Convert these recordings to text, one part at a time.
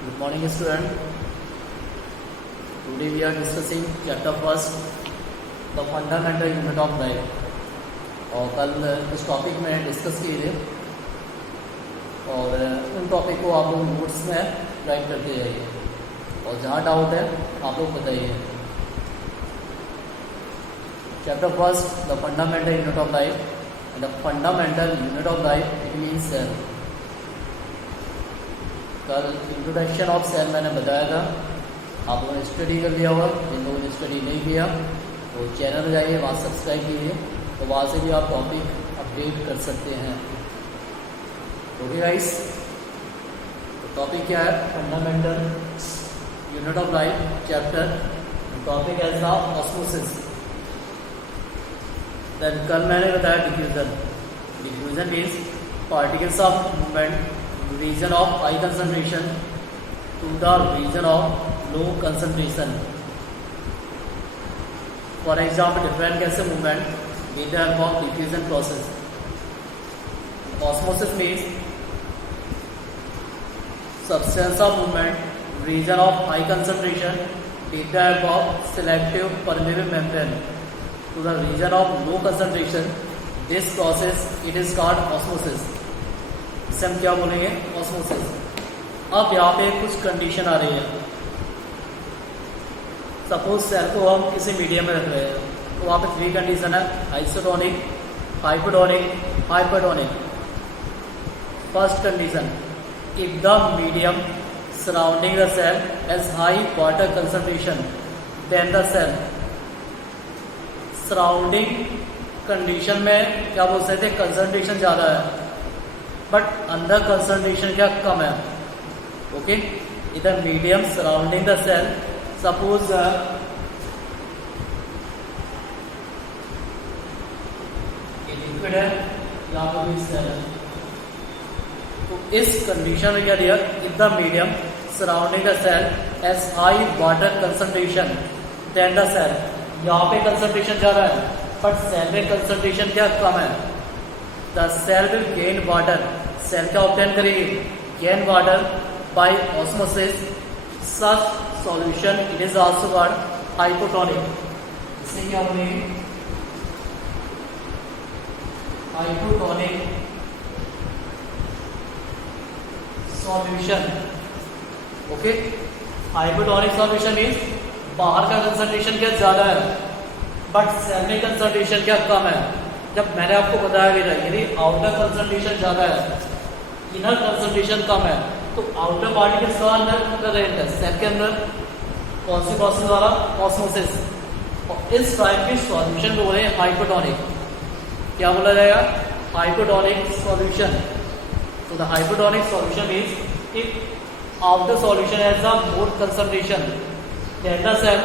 Good morning, student. Today we are discussing chapter first, the fundamental unit of life. और कल इस topic में discuss किए थे और उन टॉपिक को आप लोग नोट्स में राइट करते जाइए और जहाँ डाउट है आप लोग बताइए. Chapter first, the fundamental unit of life. The fundamental unit of life it means cell. कल इंट्रोडक्शन ऑफ सेल मैंने बताया था, आप लोगों ने स्टडी कर लिया होगा. जिन लोगों ने स्टडी नहीं किया तो चैनल जाइए, वहाँ सब्सक्राइब कीजिए, तो वहाँ से भी आप टॉपिक अपडेट कर सकते हैं. ओके गाइस, तो टॉपिक क्या है? Fundamental unit of life chapter. Topic as the osmosis. Then कल मैंने बताया diffusion. Diffusion means particles of movement region of high concentration to the region of low concentration. For example, different gas movement with the help of diffusion process. Osmosis means substance of movement region of high concentration with the help of selective permeable membrane to the region of low concentration. This process it is called osmosis. इसे हम क्या बोलेंगे? Osmosis. अब यहाँ पे कुछ condition आ रही है. सपोज सेल को हम किसी मीडियम में रख रहे हैं, तो वहाँ पे 3 कंडीशन है: isotonic, hypotonic, hypertonic. First condition, if the medium surrounding the cell has high water concentration then the cell. Surrounding condition में क्या बोल सकते हैं? कंसंट्रेशन ज़्यादा है, बट अंदर कंसंट्रेशन क्या कम है. ओके, इधर medium surrounding the cell, suppose liquid है, यहाँ पर भी सेल है. तो इस कंडीशन में क्या दिया? If the medium surrounding the cell has high water concentration then the cell. यहाँ पे कंसंट्रेशन ज्यादा है, बट सेल में कंसंट्रेशन क्या कम है. The cell will gain water. Cell क्या ऑब्टेन करेगी? Gain water by osmosis. Such solution it is also called hypotonic. इसे क्या बोलेंगे? Hypotonic solution. Okay, hypotonic solution means बाहर का कंसंट्रेशन क्या ज्यादा है, बट सेल में कंसंट्रेशन क्या कम है. जब मैंने आपको बताया भी था, यदि आउटर कंसंट्रेशन ज्यादा है, इनर कंसंट्रेशन कम है, तो आउटर पार्टिकल्स का अंदर कर रहे हैं सेल के अंदर. कौन सी प्रोसेस द्वारा? ऑस्मोसिस. और इस टाइप के सॉल्यूशन को बोले हाइपोटोनिक. क्या बोला जाएगा? Hypotonic solution. तो the hypotonic solution means if outer solution has the more concentration then the cell,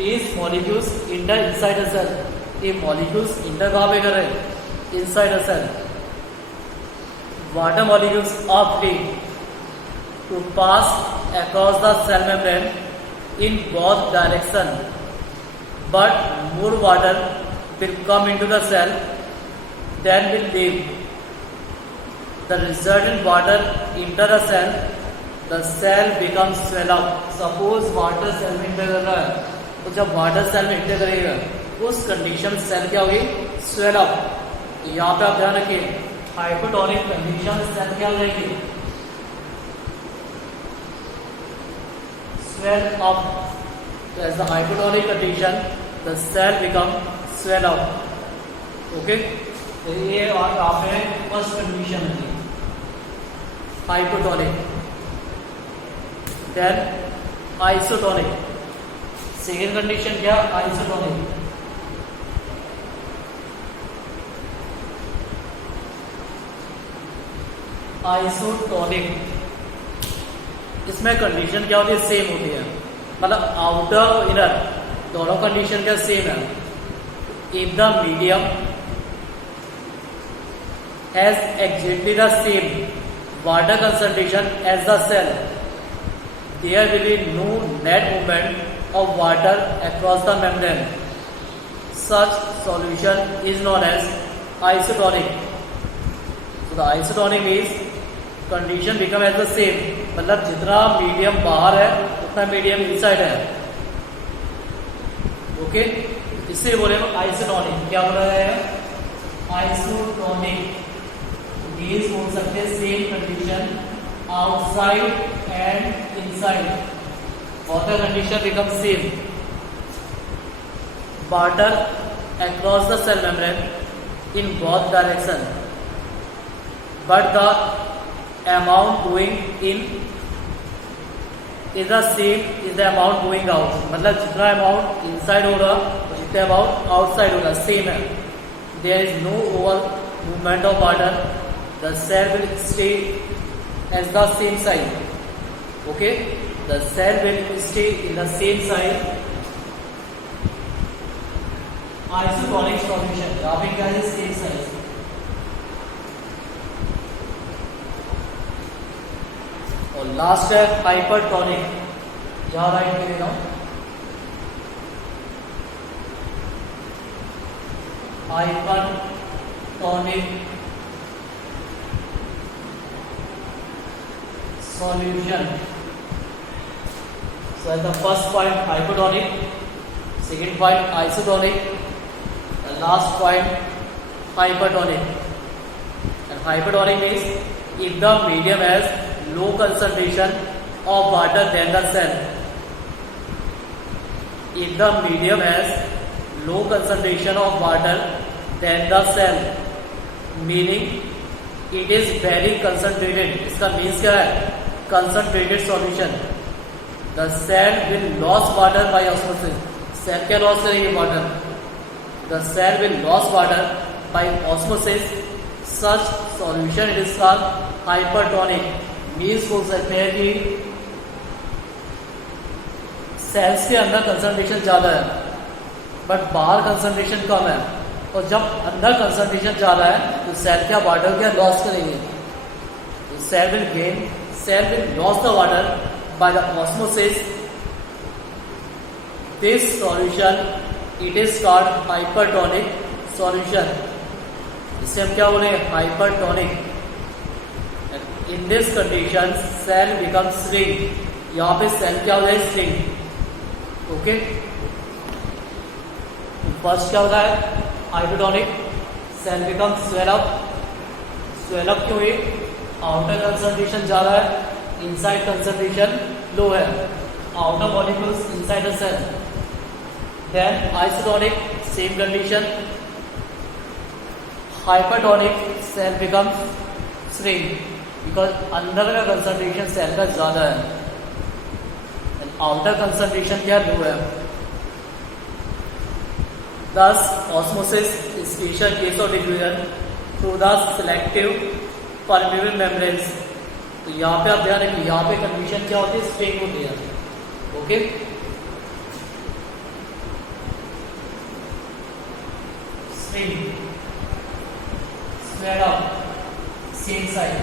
these molecules enter inside the cell. ये मॉलिक्यूल्स इंटर कहाँ पे कर रहे हैं? Inside the cell. Water molecules are free to pass across the cell membrane in both direction, but more water will come into the cell than will leave. The resultant water enter the cell, the cell becomes swell up. Suppose water cell में enter कर रहा है, तो जब water cell में inter करेगा उस condition cell क्या होगी? Swell up. यहाँ पे आप ध्यान रखिए, हाइपोटोनिक कंडीशन सेल क्या हो जाएगी? Swell up. As the hypotonic condition the cell become swell up. Okay, तो ये आपने फर्स्ट कंडीशन है hypotonic. Then isotonic. Second condition क्या? आइसोटोनिक. आइसोटोनिक, इसमें कंडीशन क्या होती है? सेम होती है, मतलब आउटर और इनर दोनों कंडीशन क्या सेम है. If the medium has exactly the same water concentration as the cell, there will be no net movement of water across the membrane. Such solution is known as isotonic. So the isotonic means condition become as the same मतलब जितना medium बाहर है उतना medium inside है। Okay, इससे बोले isotonic. क्या बोला जाएगा? आइसोटोनिक मीन्स बोल सकते हैं same condition outside and inside, both the condition become same. Barter across the cell membrane in both direction, but the amount going in is the same is the amount going out. मतलब जितना amount inside होगा और जितना amount outside होगा same है। There is no over movement of barter. The cell will stay as the same size. Okay, the cell will stay in the same size. Isotonic solution, यहाँ पे क्या है? Same size. और last है hypertonic, यहाँ right में देता हूँ। Hypertonic solution. So as the first point hypotonic, second point isotonic, the last point hypertonic. And hypertonic means if the medium has low concentration of water than the cell. If the medium has low concentration of water than the cell, meaning it is very concentrated. इसका means क्या है? Concentrated solution. The cell will lose water by osmosis. Cell क्या loss करेगी? water. The cell will lose water by osmosis. Such solution it is called hypertonic. Means बोल सकते हैं कि sales के अंदर कंसंट्रेशन ज्यादा है बट बाहर कंसंट्रेशन कम है, और जब अंदर कंसंट्रेशन ज्यादा है तो सेल क्या वाटर क्या लॉस करेंगे? तो cell will gain, cell will loss the water by the osmosis. This solution it is called hypertonic solution. इसे हम क्या बोले? Hypertonic. In this condition cell become shrink. यहाँ पे सेल क्या होता है? श्रिंक. ओके, फर्स्ट क्या होता है? Hypertonic. Cell become swell up. Swell up क्यों हुई? आउटर कंसंट्रेशन ज्यादा है, इनसाइड कंसंट्रेशन लो है. Outer molecules inside the cell. Then isotonic, same condition. Hypertonic, cell become shrink because अंदर का कंसंट्रेशन सेल का ज्यादा है, आउटर कंसंट्रेशन क्या लो है. Thus, osmosis is special case of diffusion through the selective permeable membranes. तो यहाँ पे आप ध्यान रखिए, यहाँ पे कंडीशन क्या होती है? स्ट्रिंग होती है. Okay, string, spread out, same side.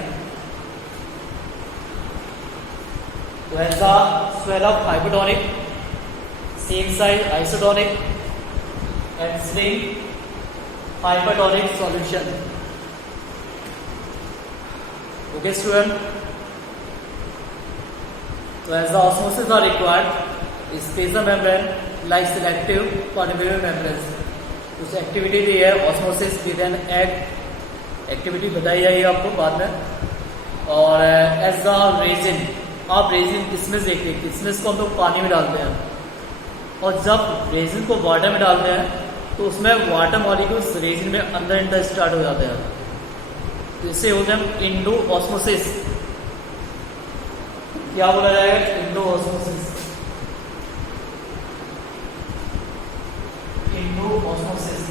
तो ऐसा swell up hypertonic, same side isotonic, and string hypertonic solution. Okay student, so as the osmosis are required, spacer membrane like selective permeable membranes. कुछ activity दी है osmosis with an egg, activity बताई जाएगी आपको बाद में. और as the resin, आप resin किसमिस देखिए, किसमिस को हम लोग पानी में डालते हैं, और जब रेजिन को वाटर में डालते हैं तो उसमें वाटर मॉलिक्यूल्स रेजिन में अंदर इंटर स्टार्ट हो जाते हैं. तो इससे होते हैं इंडो ऑस्मोसिस. क्या बोला जाएगा? Indo osmosis. Indo osmosis.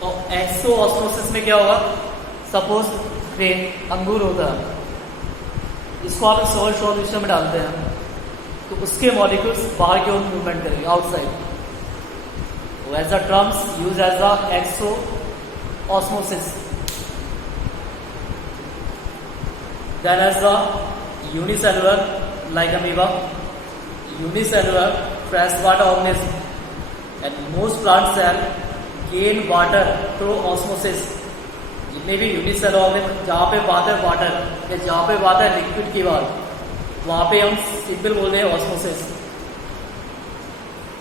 तो एक्सो ऑस्मोसिस में क्या होगा? सपोज अंगूर होता है, इसको आप सॉल्ट सॉल्यूशन में डालते हैं तो उसके मॉलिक्यूल्स बाहर की ओर मूवमेंट करेंगे, outside. As the terms use as the exo osmosis. Then as the unicellular like amoeba, unicellular fresh water organism, and most plant cell gain water through osmosis. जितने भी यूनिसेलुलर ऑर्गेनिज्म जहाँ पे बात है वाटर या जहाँ पे बात है लिक्विड की बात, वहाँ पे हम सिंपल बोल रहे हैं ऑस्मोसिस।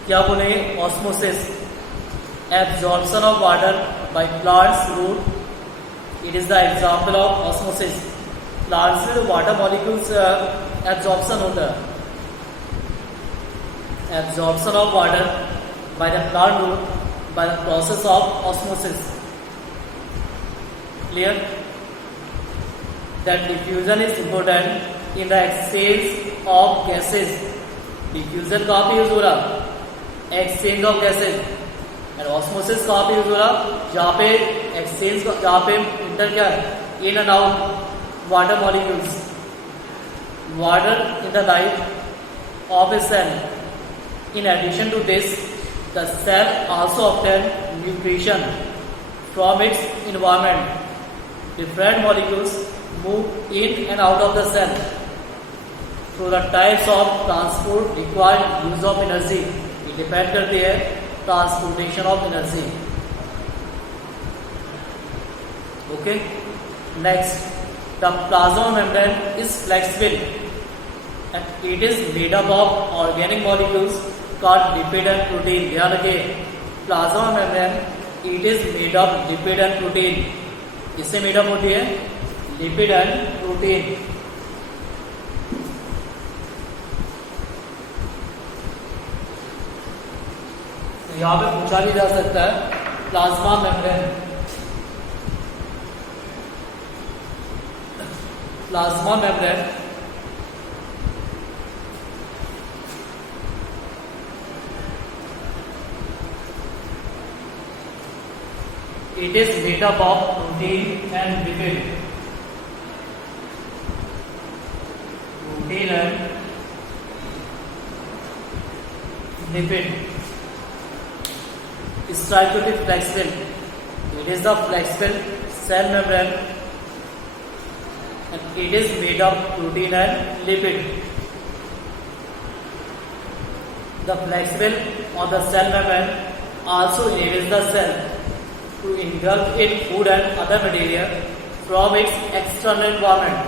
क्या बोलेंगे? Osmosis, absorption of water by plants root, it is the example of osmosis. Plants में जो वाटर मॉलिक्यूल्स एब्जॉर्प्शन होता है, absorption of water by the plant root by the process of osmosis. Clear? That diffusion is important in the exchange of gases. Diffusion कहाँ पे use हो रहा? Exchange of gases. And osmosis कहाँ पे use हो रहा? जहाँ पे exchange, जहाँ पे इंटर क्या है? In and out water molecules. Water in the life of a cell. In addition to this, the cell also obtains nutrition from its environment. Different molecules move in and out of the cell through the types of transport required use of energy. It depends करती है transportation of energy. Okay. Next, the plasma membrane is flexible and it is made up of organic molecules called lipid and protein. ध्यान रखिए, plasma membrane it is made of lipid and protein. किससे made up होती है? Lipid and protein. तो यहां पे पूछा भी जा सकता है plasma membrane, plasma membrane it is made up of protein and lipid. Protein and lipid. Structurally flexible. It is the flexible cell membrane and it is made of protein and lipid. The flexible or the cell membrane also enables the cell to engulf in food and other material from its external environment.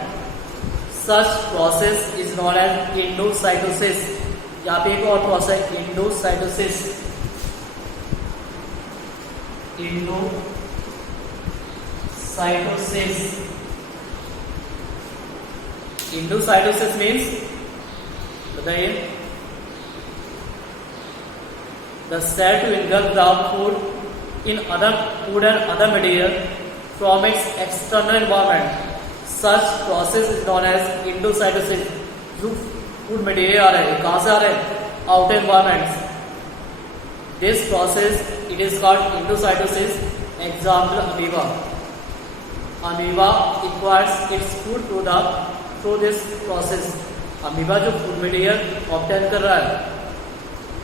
Such process is known as endocytosis. यहाँ पे एक और process है endocytosis. Endocytosis. Endocytosis means, बताइए, the cell to engulf the food in other food and other material from its external environment. Such process is known as endocytosis. जो food material आ रहा है कहाँ से आ रहा है? Outer environment. This process it is called endocytosis. Example, amoeba. Amoeba acquires its food through this process. Amoeba जो food material obtain कर रहा है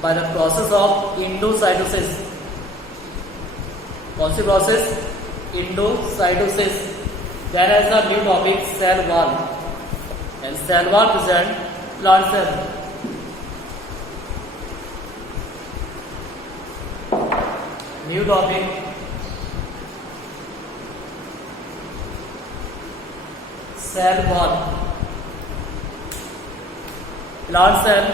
by the process of endocytosis. कौन सी process? Endocytosis. Then as the new topic, cell wall. And cell wall present plant cell. New topic, cell wall. Plant cell,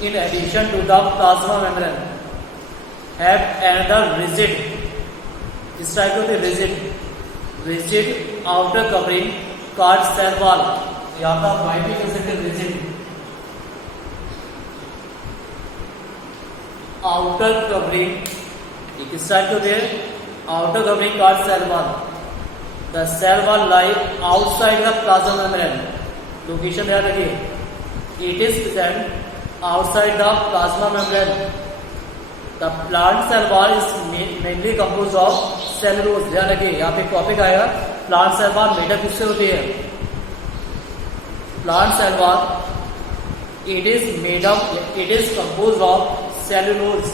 in addition to the plasma membrane, have another rigid, rigid outer covering called cell wall. यहाँ का white भी कर सकते हैं, rigid outer covering. एक strike होते हैं outer covering called cell wall. The cell wall lie outside the plasma membrane. Location याद रखिए. It is present outside the plasma membrane. The plant cell wall is mainly composed of cellulose. ध्यान रखिए, यहाँ पे topic आएगा plant cell wall made up किससे होती है? Plant cell wall it is composed of cellulose.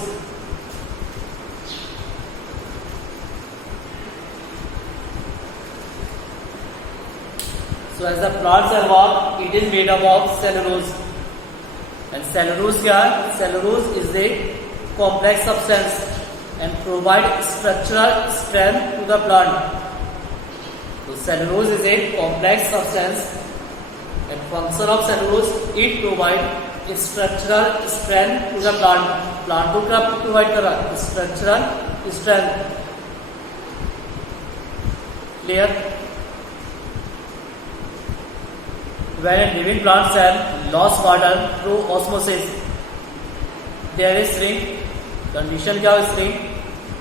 So as a plant cell wall, it is made up of cellulose. And cellulose क्या है? Cellulose is a complex substance and provide structural strength to the plant. So cellulose is a complex substance, and function of cellulose, it provide structural strength to the plant. Plant को क्या provide कर रहा है? Structural strength. Clear? When a living plant cell lost water through osmosis, there is shrink. Condition क्या है shrink?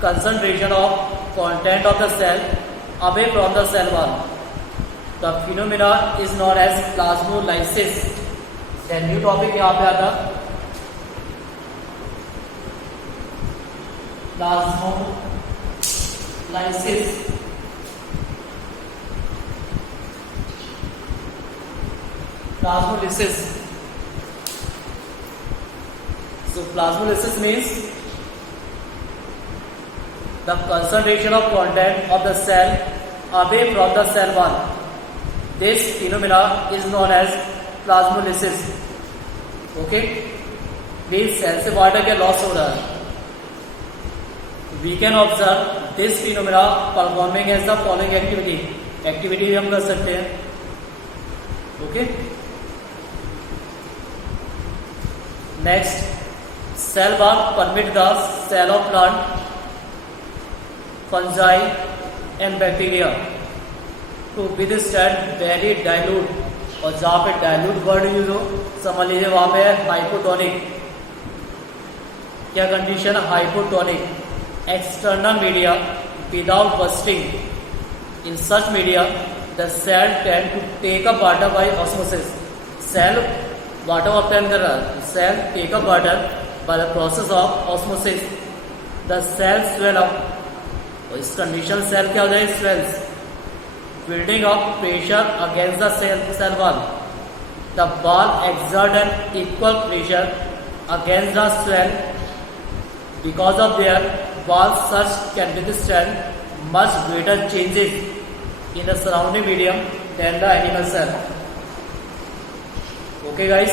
Concentration of content of the cell away from the cell wall. The phenomena is known as plasmolysis. Then new topic यहाँ पे आता plasmolysis. Plasmolysis. So plasmolysis means the concentration of content of the cell away from the cell wall. This phenomena is known as plasmolysis. Okay? Means cell से water का loss हो रहा है. We can observe this phenomena performing as the following activity. Activity भी हम कर सकते हैं. Okay? Next, cell wall permit the cell of plant, fungi and bacteria to withstand very dilute. और जहाँ पे dilute word यूज हो समझ लीजिए वहाँ पे hypotonic. क्या कंडीशन है? Hypotonic. External media without bursting. In such media, the cell tend to take up water by osmosis. Cell water obtain कर रहा है. Cell take up water by the process of osmosis. The cell swell up. और इस condition cell क्या हो जाए? Swells. Building up pressure against the cell wall. The wall exert an equal pressure against the cell. Because of their wall, such can withstand much greater changes in the surrounding medium than the animal cell. Okay guys,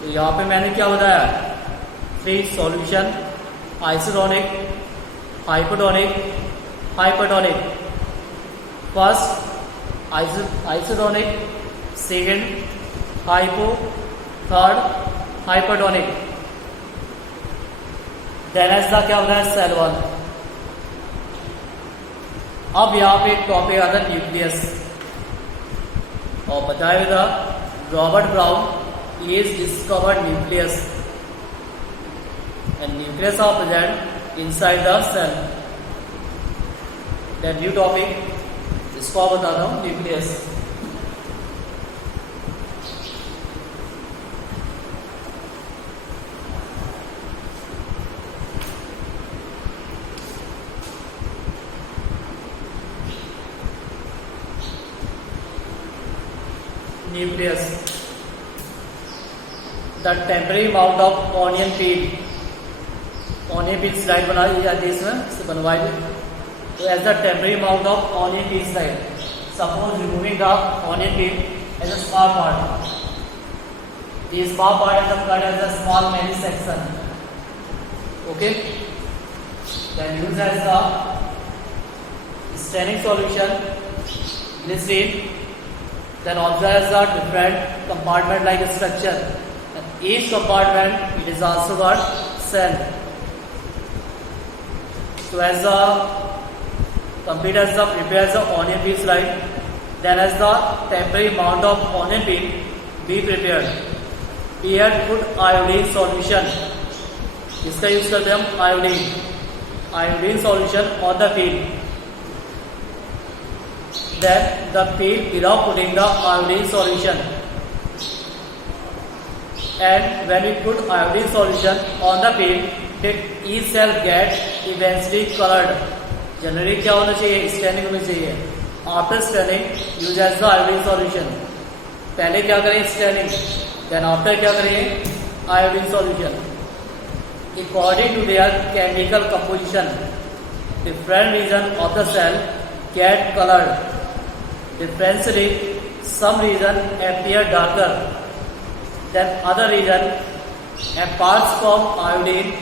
तो यहाँ पे मैंने क्या बताया? 3 solution: isotonic, hypotonic, hypertonic. First isotonic, second hypo, third hypertonic. Then ऐसा क्या होता है? Cell wall. अब यहाँ पे एक टॉपिक आता है न्यूक्लियस. और बताया था Robert brown is discovered nucleus, and nucleus are present inside the cell. Then new topic, इसको आप बताता हूँ nucleus. Nucleus, the temporary mound of onion peel. Onion peel slide बना दी जाती है इसमें, इसे बनवाई. So as the temporary mound of onion peel slide. Suppose removing the onion peel as a small part. The small part is cut as a small many section. Okay. Then use as the staining solution, glycerin. Then observe the different compartment like structure. And each compartment it is also got cell. So as the complete as the prepare the onion peel slide, then as the temporary mound of onion peel be prepared. Here put iodine solution. इसका use करते हैं हम iodine solution on the peel. Then the peel without putting the iodine solution. And when we put iodine solution on the peel, each cell get eventually colored. Generally क्या होना चाहिए? Staining होनी चाहिए. After staining, use as the iodine solution. पहले क्या करें? Staining. Then after क्या करेंगे? Iodine solution. According to their chemical composition, different region of the cell get colored. Differentially, some region appear darker than other region. Apart from iodine,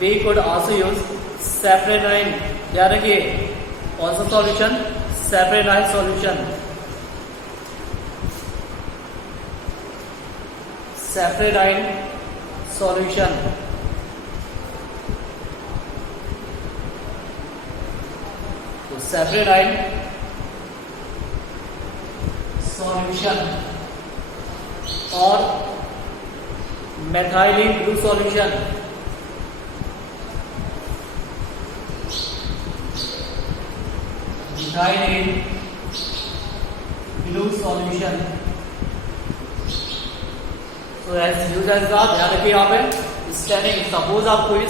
we could also use sapronine. याद रखिए कौन सा solution? सेपरेनाइल solution, सेपरेनाइल solution, तो सेपरेनाइल solution और methylene blue solution, methylene blue solution. तो as use as ध्यान रखिए यहाँ पे स्टैंडिंग, सपोज आप कोई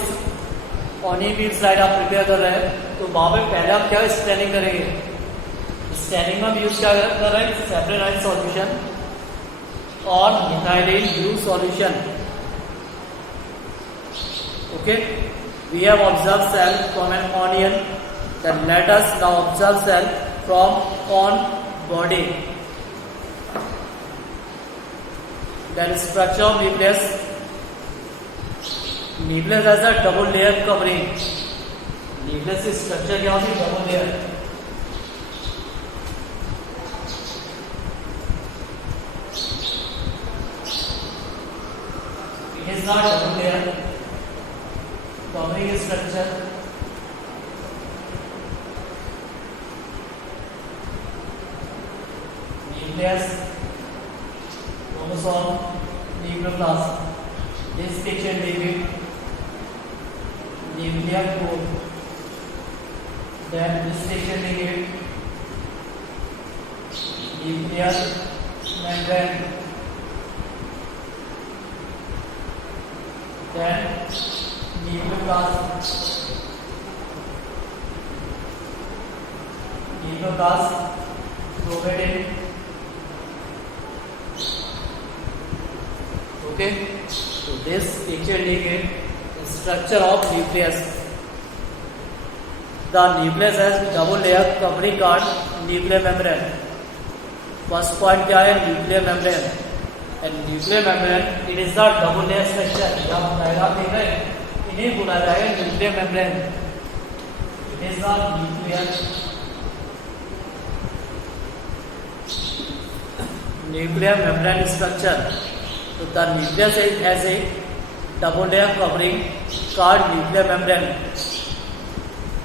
ऑनी बीम स्लाइड आप प्रिपेयर कर रहे हैं तो वहां पे पहले आप क्या स्टैंडिंग करेंगे, स्टैंडिंग में भी यूज क्या कर रहे हैं, सेपरेनाइल सॉल्यूशन और methylene blue solution. Okay, we have observe cell from an onion, then let us now observe cell from on body. Then structure of nucleus. Nucleus has a double layer covering. Nucleus की structure क्या होती है, double layer. It is not double layer covering structure. Nucleus, chromosome, nucleoplast. This picture indicates nuclear core. Then this picture indicates nuclear membrane. Then nucleoplast. Nucleoplast, chromatin. Okay, so this picture indicates the structure of nucleus. The nucleus has double layer covering called nuclear membrane. First point क्या है, nuclear membrane. And nuclear membrane, it is the double layer structure. यहाँ diagram देख रहे हैं, इन्हें बोला जाएगा nuclear membrane. It is the nuclear membrane structure. So the nucleus has a double layer covering called nuclear membrane.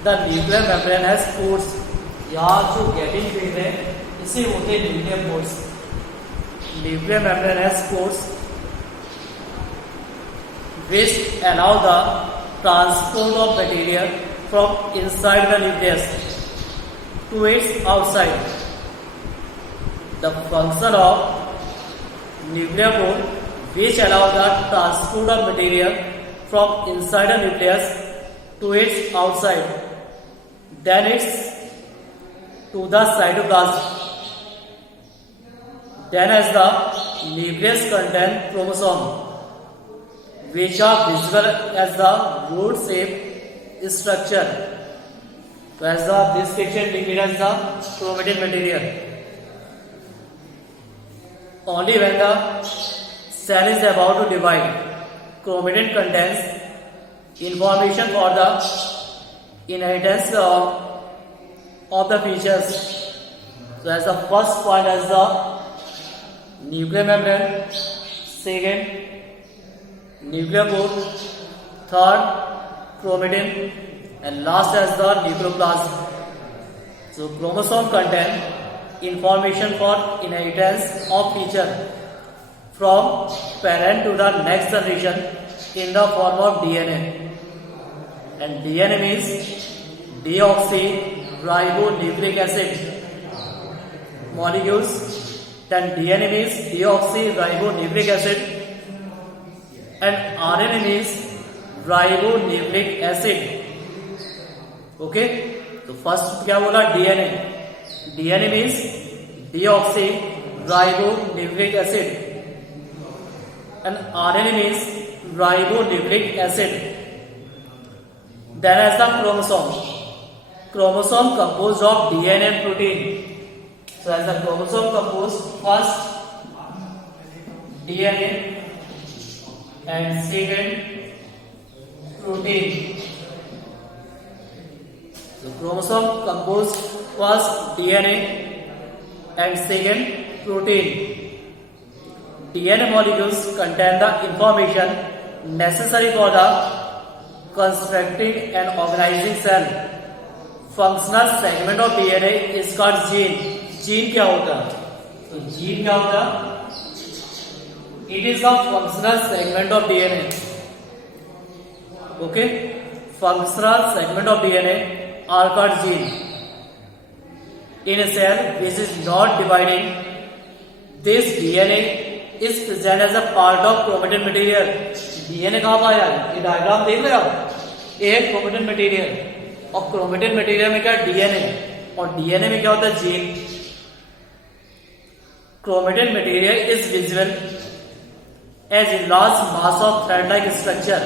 The nuclear membrane has pores. यहाँ जो gapping phase है इसे होते हैं nuclear pores. Nuclear membrane has pores which allow the transport of material from inside the nucleus to its outside. The function of nuclear pore which allow the transport of material from inside the nucleus to its outside, then it's to the cytoplasm. Then as the nucleus contain chromosome which are visible as the root shape structure. So as this picture indicates the chromatin material. Only when the cell is about to divide, chromatin contains information for the inheritance of the features. So as the first point as the nuclear membrane, second nuclear pore, third chromatin, and last as the nucleoplasm. So chromosome contain information for inheritance of feature from parent to the next generation in the form of DNA. And DNA means deoxyribonucleic acid molecules. Then DNA means deoxyribonucleic acid and RNA means ribonucleic acid. Okay, तो first क्या बोला, DNA. DNA means deoxyribonucleic acid and RNA means ribonucleic acid. Then as the chromosome. Chromosome composed of DNA and protein. So as the chromosome composed first DNA and second protein. The chromosome composed first DNA and second protein. DNA molecules contain the information necessary for the constructing and organizing cell. Functional segment of DNA is called gene. Gene क्या होता है? तो gene क्या होता है? It is the functional segment of DNA. Okay? Functional segment of DNA are called gene. In a cell which is not dividing, this DNA is present as a part of chromatin material. DNA कहाँ पाया है? ये diagram देख रहे आप? ये है chromatin material. और chromatin material में क्या DNA? और DNA में क्या होता है? Gene. Chromatin material is visible as a large mass of thread-like structure.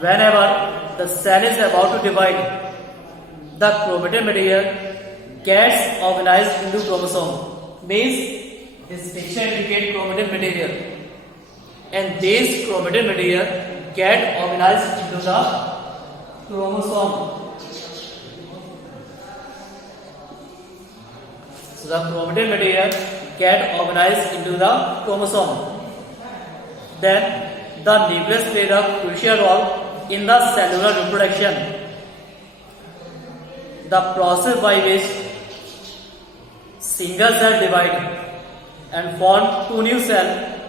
Whenever the cell is about to divide, the chromatin material gets organized into chromosome. Means this picture indicates chromatin material, and this chromatin material get organized into the chromosome. So the chromatin material get organized into the chromosome. Then the nucleus plays a crucial role in the cellular reproduction. The process by which single cell divide and form two new cells,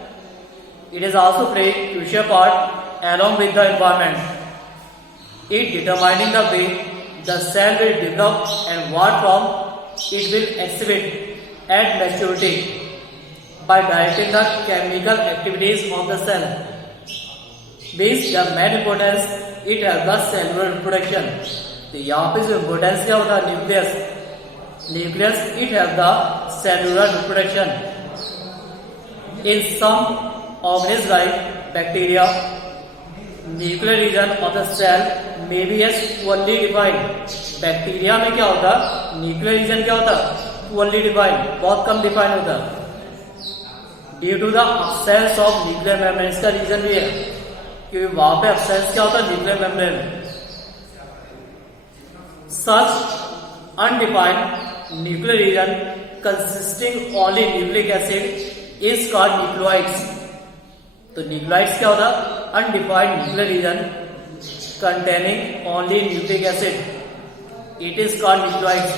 it is also play crucial part along with the environment. It determining the way the cell will develop and what form it will exhibit at maturity by directing the chemical activities of the cell. Based the main importance, it has the cellular reproduction. तो यहाँ पे जो importance क्या होता है? Nucleus. Nucleus, it has the cellular reproduction. In some organisms like bacteria, nuclear region of the cell may be as poorly defined. Bacteria में क्या होता है? न्यूक्लियर रीजन क्या होता है? poorly defined, बहुत कम डिफाइन होता है. Due to the absence of nuclear membrane. इसका रीजन भी है क्योंकि वहां पे absence क्या होता है? nuclear membrane. Such undefined nuclear region consisting only nucleic acid is called nucleoids. तो nucleoids क्या होता है? Undefined nuclear region containing only nucleic acid. It is called nucleoids.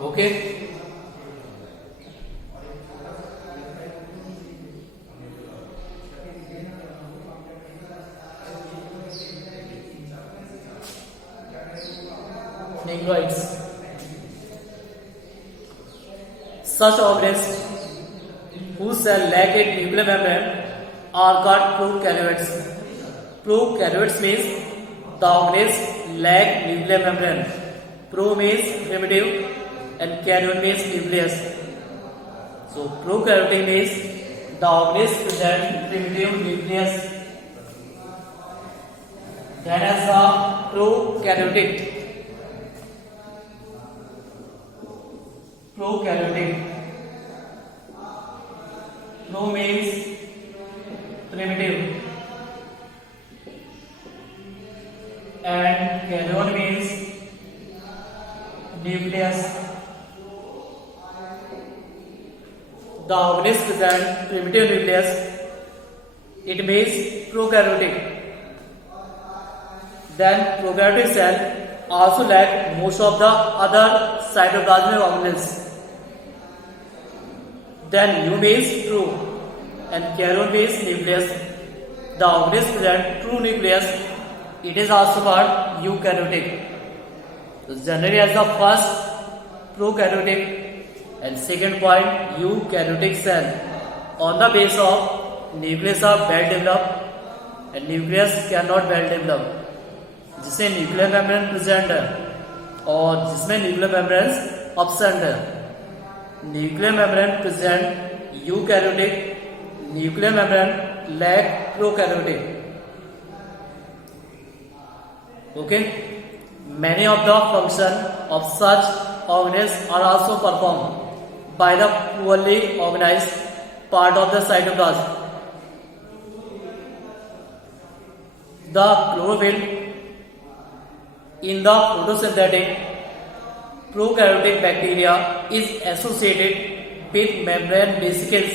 Okay. Nucleoids. Such organisms whose cell lack a nuclear membrane are called prokaryotes. Prokaryotes means the organisms lack nuclear membrane. Pro means primitive and karyote means nucleus. So prokaryotic means the organisms present primitive nucleus. Then as the prokaryotic. Prokaryotic. Pro means primitive and karyote means nucleus. The organism present primitive nucleus. It means prokaryotic. Then prokaryotic cell also lack most of the other cytoplasmic organelles. Then U means true and karyote means nucleus. The organism present true nucleus. It is also called eukaryotic. So generally as the first prokaryotic and second point eukaryotic cell on the base of nucleus are well developed and nucleus cannot well develop. जिसमें nuclear membrane present है और जिसमें nuclear membrane absent है. Nuclear membrane present eukaryotic, nuclear membrane lack prokaryotic. Okay, many of the function of such organisms are also performed by the poorly organized part of the cytoplasm. The chlorophyll in the photosynthetic prokaryotic bacteria is associated with membrane vesicles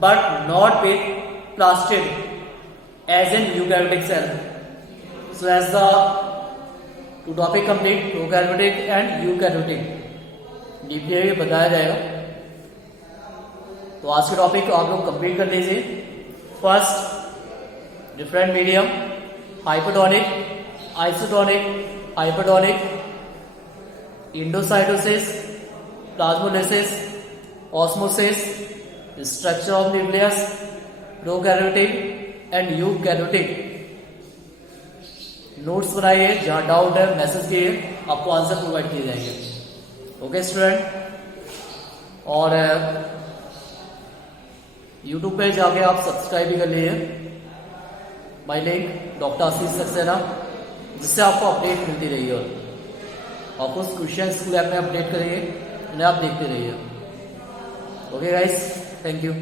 but not with plastid as in eukaryotic cell. So as the two topic complete, prokaryotic and eukaryotic detail बताया जाएगा. तो आज के topic को आप लोग complete कर लीजिए. First, different medium, hypotonic, isotonic, hypotonic, endocytosis, plasmolysis, osmosis, structure of nucleus, prokaryotic and eukaryotic. Notes बनाइए, जहां डाउट है मैसेज कीजिए, आपको आंसर प्रोवाइड किए जाएंगे. Okay student. और यूट्यूब पे जाके आप सब्सक्राइब भी कर लीजिए, माई लिंक डॉक्टर आशीष सक्सेना, जिससे आपको अपडेट मिलती रही. और कुछ क्वेश्चन स्कूल ऐप में अपडेट करेंगे, उन्हें आप देखते रहिए. Okay guys, thank you.